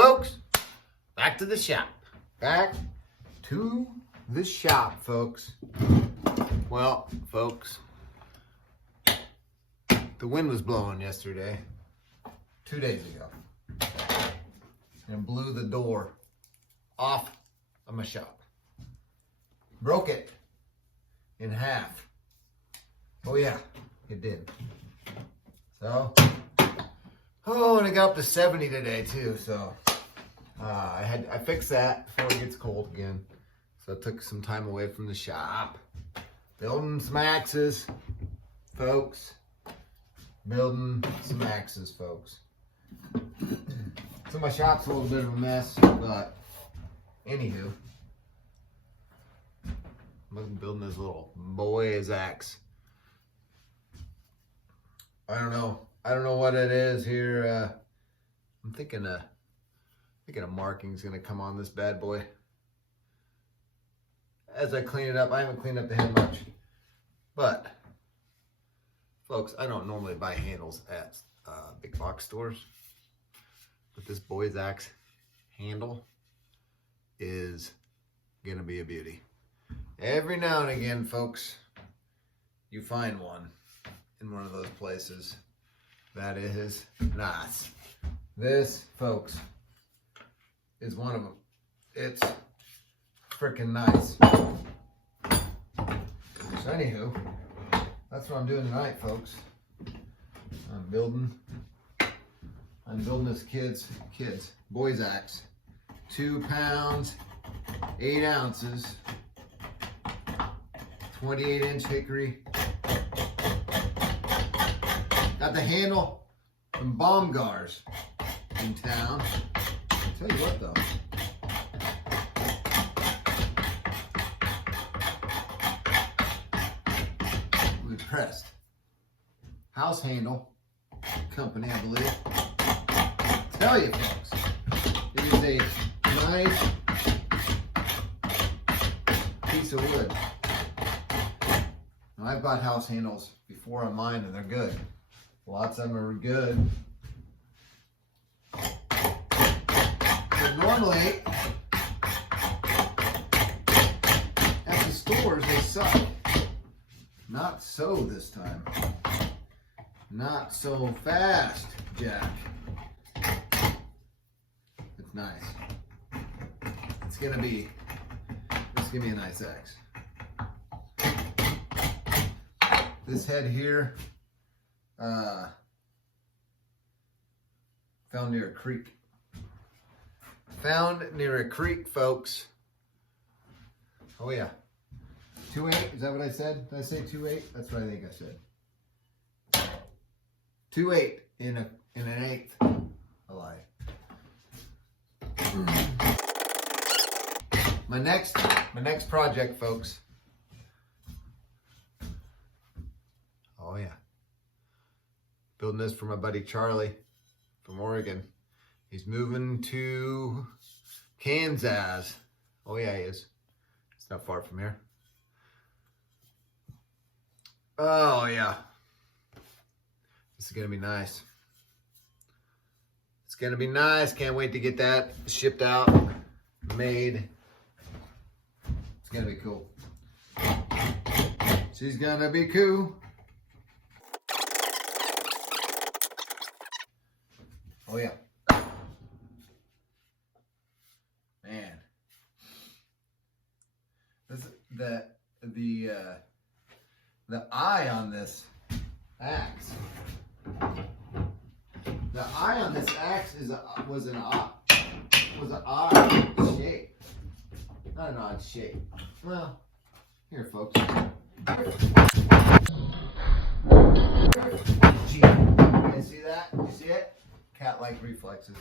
folks, back to the shop. Back to the shop, folks. Well, folks, the wind was blowing yesterday, 2 days ago, and blew the door off of my shop. Broke it in half. Oh yeah, it did. So, and it got up to 70 today too, so I fixed that before it gets cold again. So I took some time away from the shop. Building some axes, folks. Building some axes, folks. So my shop's a little bit of a mess, but anywho, I'm building this little boy's axe. I don't know what it is here. I'm thinking a marking's gonna come on this bad boy. As I clean it up, I haven't cleaned up the head much, but folks, I don't normally buy handles at big box stores, but this boy's axe handle is gonna be a beauty. Every now and again, folks, you find one in one of those places that is nice. This, folks, is one of them. It's freaking nice. So anywho, that's what I'm doing tonight, folks. I'm building this kid's boy's axe. 2 pounds, 8 ounces, 28-inch hickory. Got the handle from Baumgar's in town. I'll tell you what though. We pressed. House Handle Company, I believe. Tell you folks, it is a nice piece of wood. Now, I've bought house handles before on mine and they're good. Lots of them are good. But normally, at the stores, they suck. Not so this time. Not so fast, Jack. It's nice. It's gonna be a nice axe. This head here, found near a creek. Found near a creek, folks. Oh yeah. 2.8, is that what I said? Did I say 2.8? That's what I think I said. 2.8 in an eighth. I lied. My next project, folks. Oh yeah. Building this for my buddy Charlie from Oregon. He's moving to Kansas. Oh yeah, he is. It's not far from here. Oh yeah. This is gonna be nice. It's gonna be nice. Can't wait to get that shipped out, made. It's gonna be cool. She's gonna be cool. Oh yeah. Man. This the eye on this axe. The eye on this axe was an odd shape. Not an odd shape. Well, here folks. Gee, you see that? You see it? Cat-like reflexes.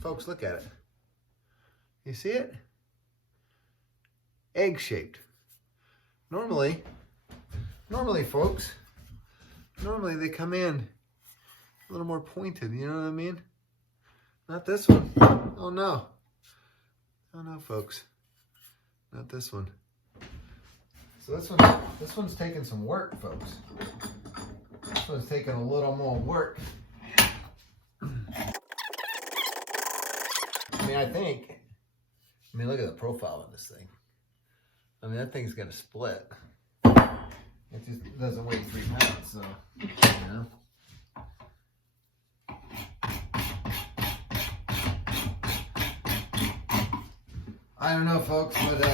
Folks, look at it. You see it? Egg-shaped. Normally, folks, they come in a little more pointed, you know what I mean? Not this one. Oh no. Oh no, folks. Not this one. So this one's taking some work, folks. This one's taking a little more work. I mean, look at the profile of this thing. I mean, that thing's gonna split. It just doesn't weigh 3 pounds, so, you know. I don't know, folks, but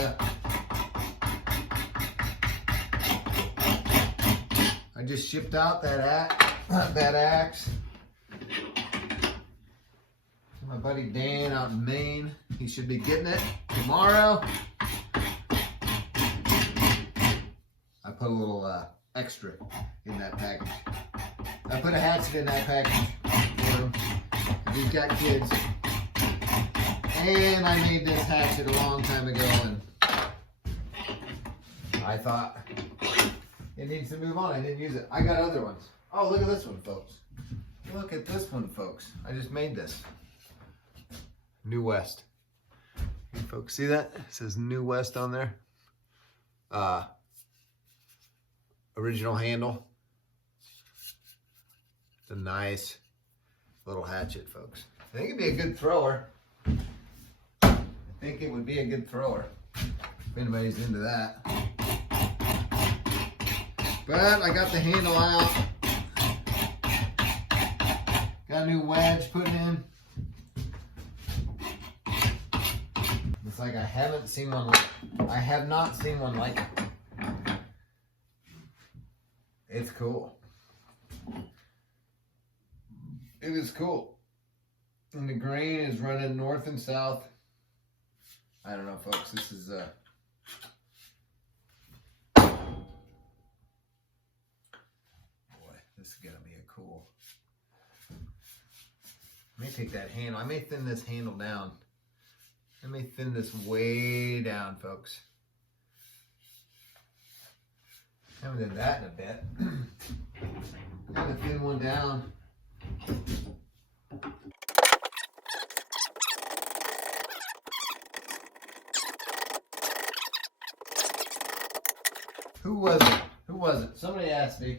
I just shipped out that axe to my buddy Dan out in Maine. He should be getting it tomorrow. I put a little extra in that package. I put a hatchet in that package for him. He's got kids. And I made this hatchet a long time ago, and I thought it needs to move on. I didn't use it. I got other ones. Oh, look at this one, folks. Look at this one, folks. I just made this. New West. You folks see that? It says New West on there. Original handle. It's a nice little hatchet, folks. I think it'd be a good thrower. I think it would be a good thrower if anybody's into that. But I got the handle out. Got a new wedge put in. It's like I haven't seen one like it. I have not seen one like it. It's cool. It is cool. And the grain is running north and south. I don't know, folks. This is boy, this is gonna be a cool. I may take that handle. I may thin this handle down. I may thin this way down, folks. Haven't done that in a bit. Got to thin one down. Who was it? Who was it? Somebody asked me.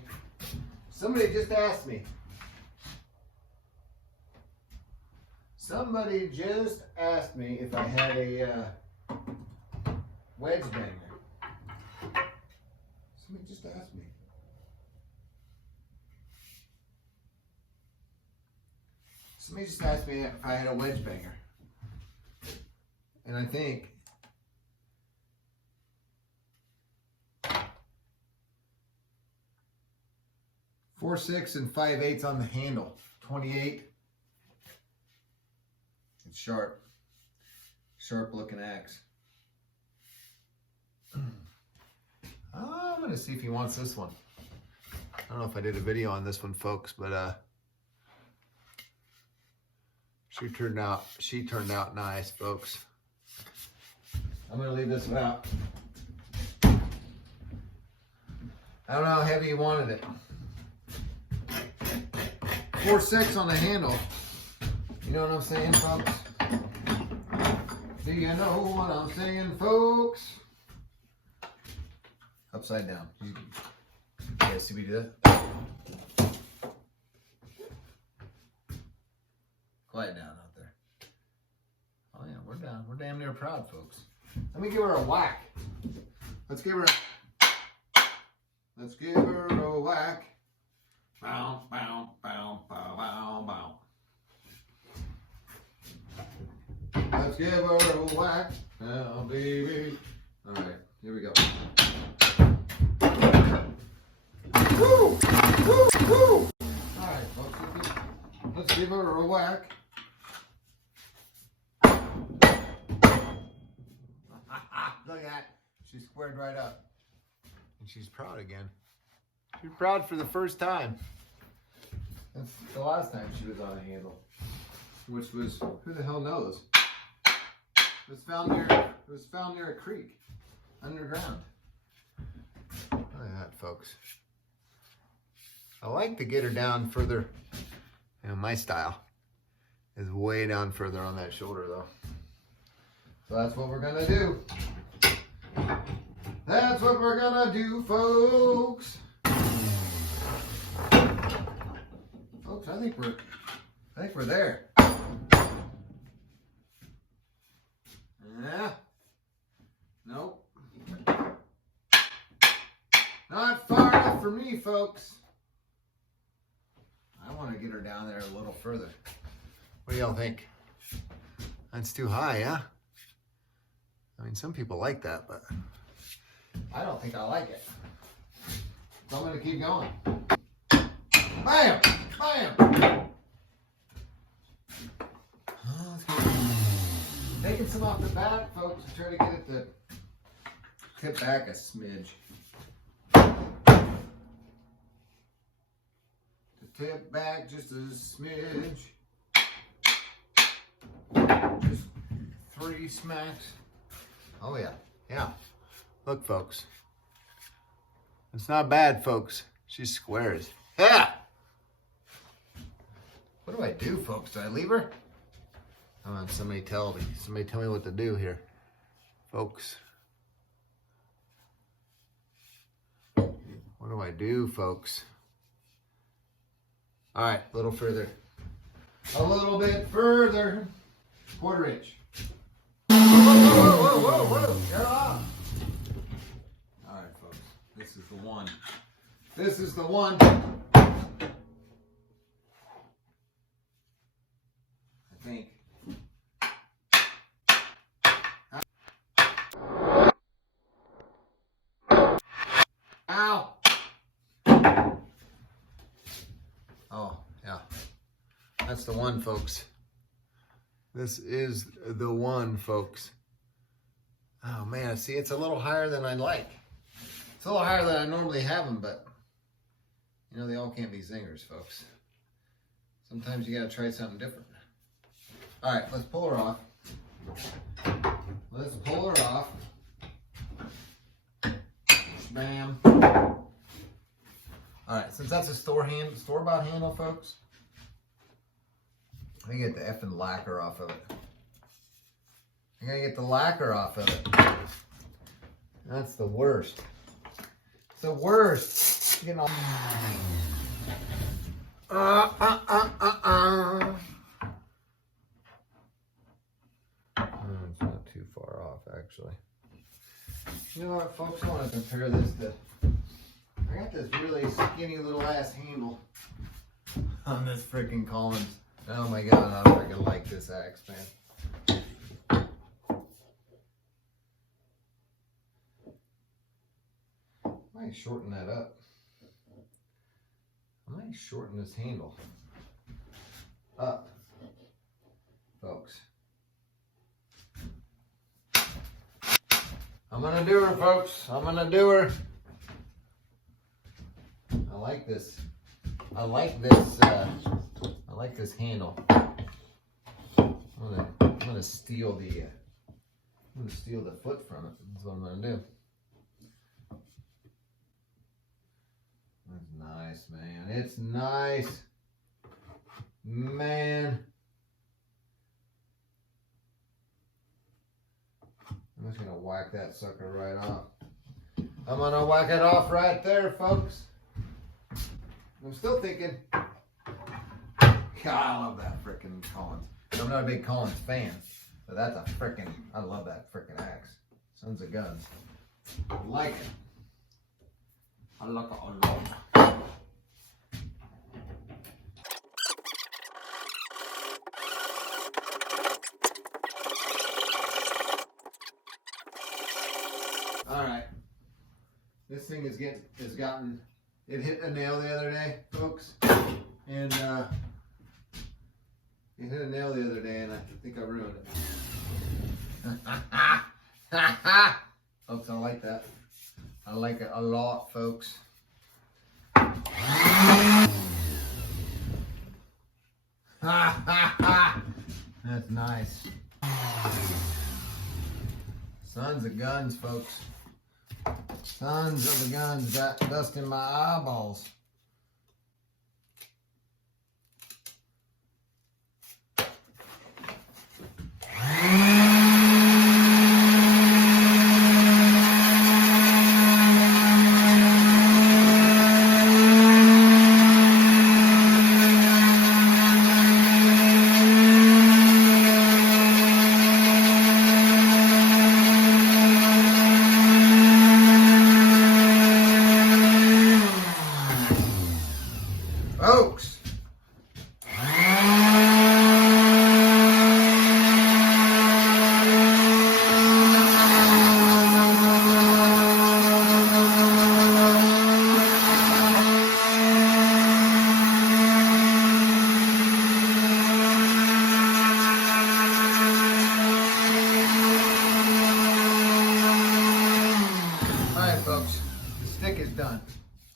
Somebody just asked me. Somebody just asked me if I had a wedge banger. Somebody just asked me. Somebody just asked me if I had a wedge banger. And I think 4/6 and 5/8 on the handle. 28. It's sharp. Sharp looking axe. I'm going to see if he wants this one. I don't know if I did a video on this one, folks, but she turned out nice, folks. I'm going to leave this one out. I don't know how heavy you wanted it. 4/6 on the handle. You know what I'm saying, folks? Do you know what I'm saying, folks? Upside down. You guys see me do that? Quiet down out there. Oh yeah, we're down. We're damn near proud, folks. Let me give her a whack. Let's give her a whack. Bow, bow, bow, bow, bow, bow. Let's give her a whack now, baby. All right, here we go. Woo! Woo! Woo! All right, folks, let's give her a whack. Look at that. She squared right up. And she's proud again. She's proud for the first time. That's the last time she was on a handle. Which was, who the hell knows? It was found near a creek. Underground. Look at that, folks. I like to get her down further. You know, my style is way down further on that shoulder though. So that's what we're gonna do. That's what we're gonna do, folks. Folks, I think we're there. tree, folks. I want to get her down there a little further. What do y'all think? That's too high, yeah? I mean, some people like that, but I don't think I like it. So I'm going to keep going. Bam! Bam! Taking some off the back, folks, and try to get it to tip back a smidge. To tip back just a smidge. Just 3 smacks. Oh yeah, yeah. Look, folks. It's not bad, folks. She squares. Yeah! What do I do, folks? Do I leave her? Come on, somebody tell me what to do here, folks. What do I do, folks? All right, a little further. A little bit further. 1/4 inch. Whoa. Get off. All right, folks. This is the one. This is the one. I think. Ow. Oh, yeah. That's the one, folks. This is the one, folks. Oh, man. See, it's a little higher than I'd like. It's a little higher than I normally have them, but, you know, they all can't be zingers, folks. Sometimes you got to try something different. All right, let's pull her off. Let's pull her off. Bam. All right, since that's a store-bought handle, folks, I gotta get the effing lacquer off of it. I gotta get the lacquer off of it. That's the worst. It's the worst. You know. It's not too far off, actually. You know what, folks? I want to compare this to. I got this really skinny little ass handle on this freaking Collins. Oh my god, I freaking like this axe, man. I might shorten that up. I might shorten this handle up, folks. I'm gonna do her, folks. I'm gonna do her. I like this. I like this. I like this handle. I'm gonna steal the. I'm gonna steal the foot from it. That's what I'm gonna do. That's nice, man. It's nice, man. I'm just gonna whack that sucker right off. I'm gonna whack it off right there, folks. I'm still thinking. God, I love that frickin' Collins. I'm not a big Collins fan, but that's a frickin'. I love that frickin' axe. Sons of guns. I like it. I like it a lot. All right. This thing it hit a nail the other day, folks, and it hit a nail the other day, and I think I ruined it. Folks, I like that. I like it a lot, folks. That's nice. Sons of guns, folks. Sons of the guns got dust in my eyeballs.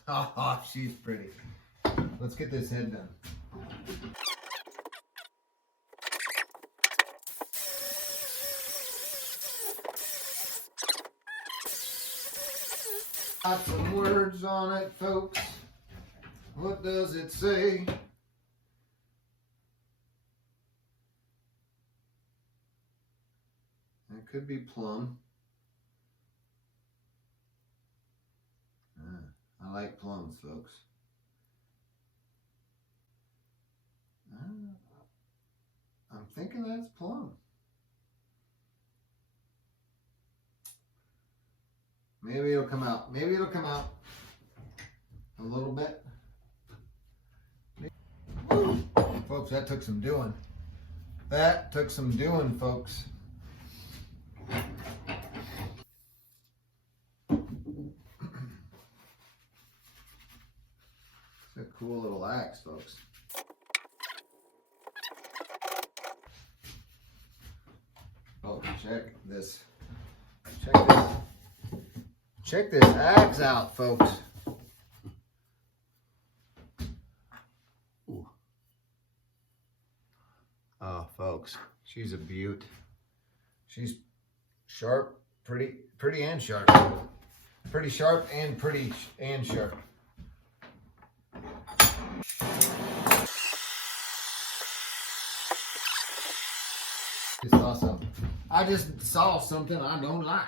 Oh, she's pretty. Let's get this head done. Got some words on it, folks. What does it say? It could be plum. I like plums, folks. I'm thinking that's plum. Maybe it'll come out. Maybe it'll come out a little bit. Folks, that took some doing. That took some doing, folks. It's a cool little axe, folks. Oh, check this. Check this. Check this axe out, folks. Ooh. Oh, folks, she's a beaut. She's sharp, pretty and sharp. Pretty sharp and pretty and sharp. I just saw something I don't like.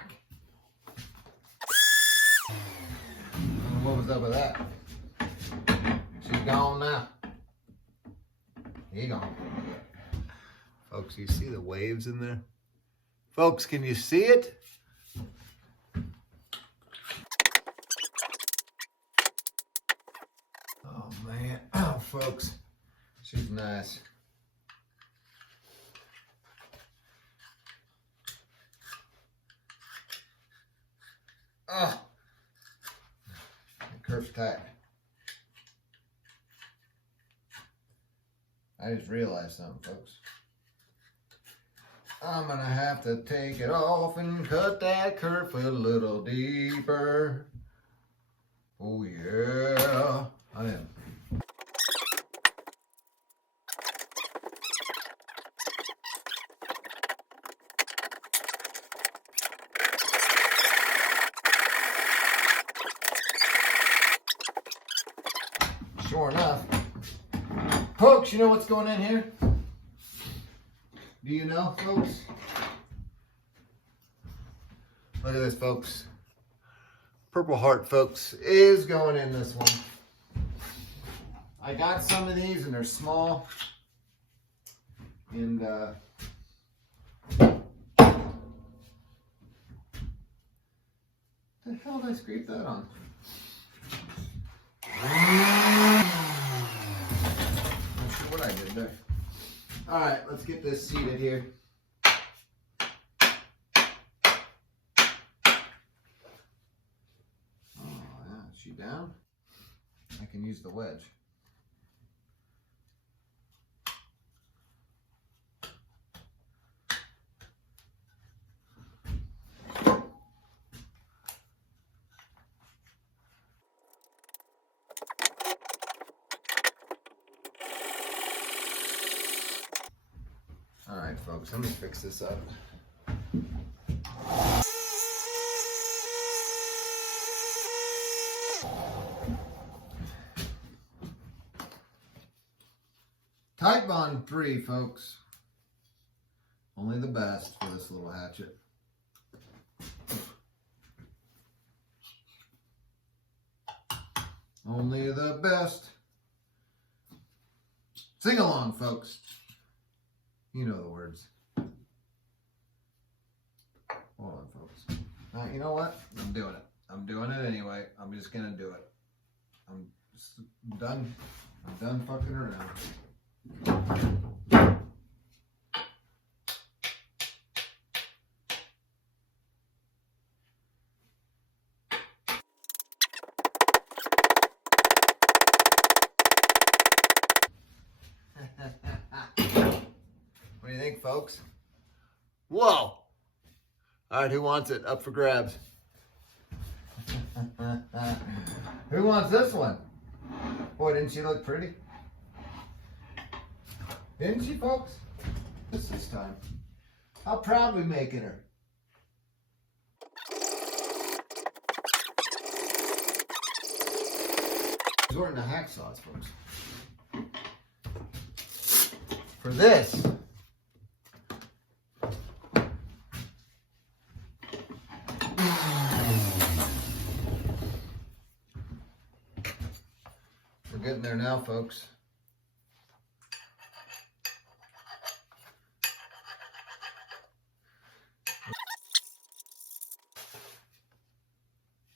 What was up with that? She's gone now. He gone. Folks, you see the waves in there? Folks, can you see it? Oh man, oh folks, she's nice. Oh, curse tight. I just realized something, folks. I'm gonna have to take it off and cut that kerf a little deeper. Oh yeah, I am. Sure enough. Folks, you know what's going in here? Do you know, folks? Look at this, folks. Purple Heart, folks, is going in this one. I got some of these and they're small. And the hell did I scrape that on? Not sure what I did there. All right, let's get this seated here. Oh, yeah, is she down? I can use the wedge. All right, folks, let me fix this up. Tight bond 3, folks. Only the best for this little hatchet. Only the best. Sing along, folks. You know the words. Hold on, folks. You know what? I'm doing it. I'm doing it anyway. I'm just gonna do it. I'm done. I'm done fucking around. What do you think, folks? Whoa! All right, who wants it? Up for grabs. Who wants this one? Boy, didn't she look pretty? Didn't she, folks? This time. How proud we making her. Resorting to hacksaws, folks. For this, we're getting there now, folks.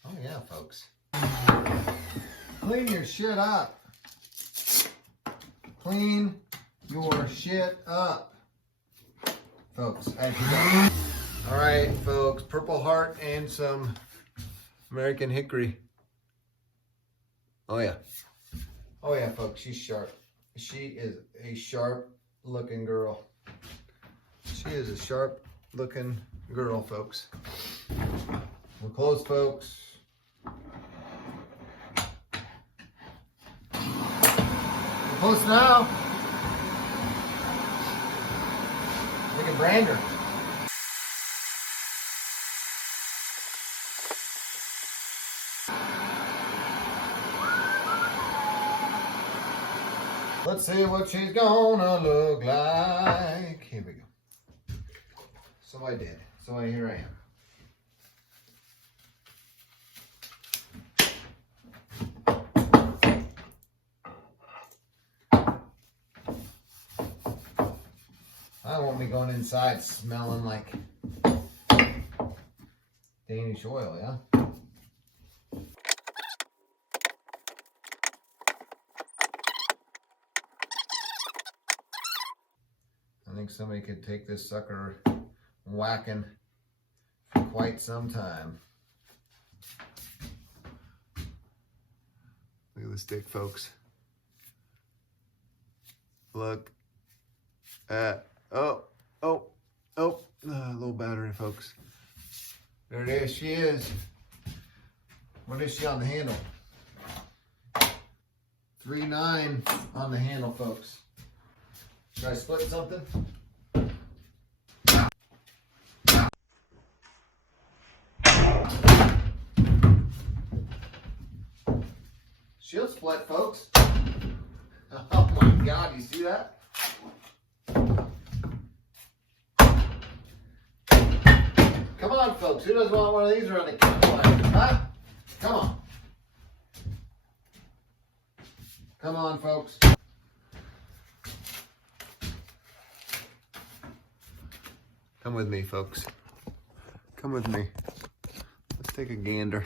Oh yeah, folks. Clean your shit up. Clean your shit up, folks. As you go. All right, folks. Purple Heart and some American Hickory. Oh yeah. Oh yeah, folks. She's sharp. She is a sharp-looking girl. She is a sharp-looking girl, folks. We're close, folks. We're close now. We can brand her. Let's see what she's gonna look like. Here we go. So I did. So here I am. I won't be going inside smelling like Danish oil, yeah? I think somebody could take this sucker whacking for quite some time. Look at the stick, folks. Look at, a little battery, folks. There it is, she is. What is she on the handle? 3.9 on the handle, folks. Should I split something? She'll split, folks. Oh my God, you see that? Come on, folks. Who doesn't want one of these around the campfire? Huh? Come on. Come on, folks. Come with me, folks. Come with me. Let's take a gander.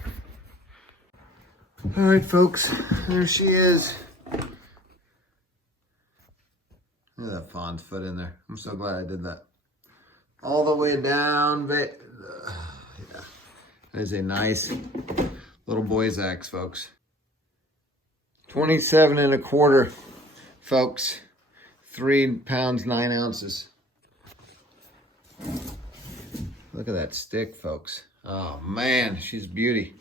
All right, folks. There she is. Look at that fawn's foot in there. I'm so glad I did that. All the way down. Yeah. That is a nice little boy's axe, folks. 27 1/4, folks. 3 pounds, 9 ounces. Look at that stick, folks. Oh man, she's a beauty.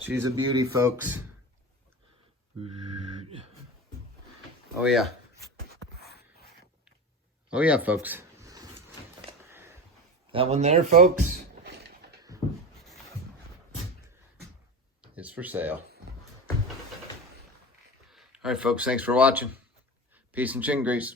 She's a beauty, folks. Oh yeah. Oh yeah, folks. That one there, folks, is for sale. All right, folks, thanks for watching. Peace and chin grease.